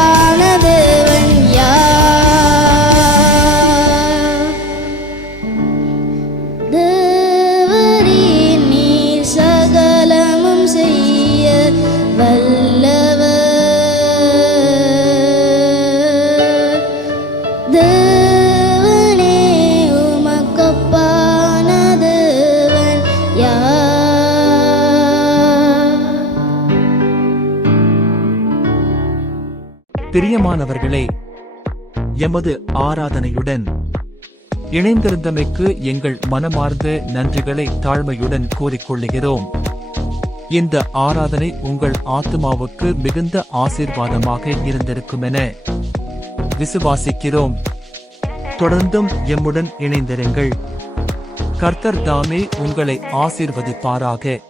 அன்பான தேவன் யார் தேவரே நீர் சகலமும் வல்ல பிரியமானவர்களே எமது ஆராதனையுடன் இணைந்திருந்தமைக்கு எங்கள் மனமார்ந்த நன்றிகளை தாழ்மையுடன் கூறிக்கொள்ளுகிறோம். இந்த ஆராதனை உங்கள் ஆத்மாவுக்கு மிகுந்த ஆசீர்வாதமாக இருந்திருக்கும் என விசுவாசிக்கிறோம். தொடர்ந்தும் எம்முடன் இணைந்திருங்கள். கர்த்தர் தாமே உங்களை ஆசீர்வதிப்பாராக.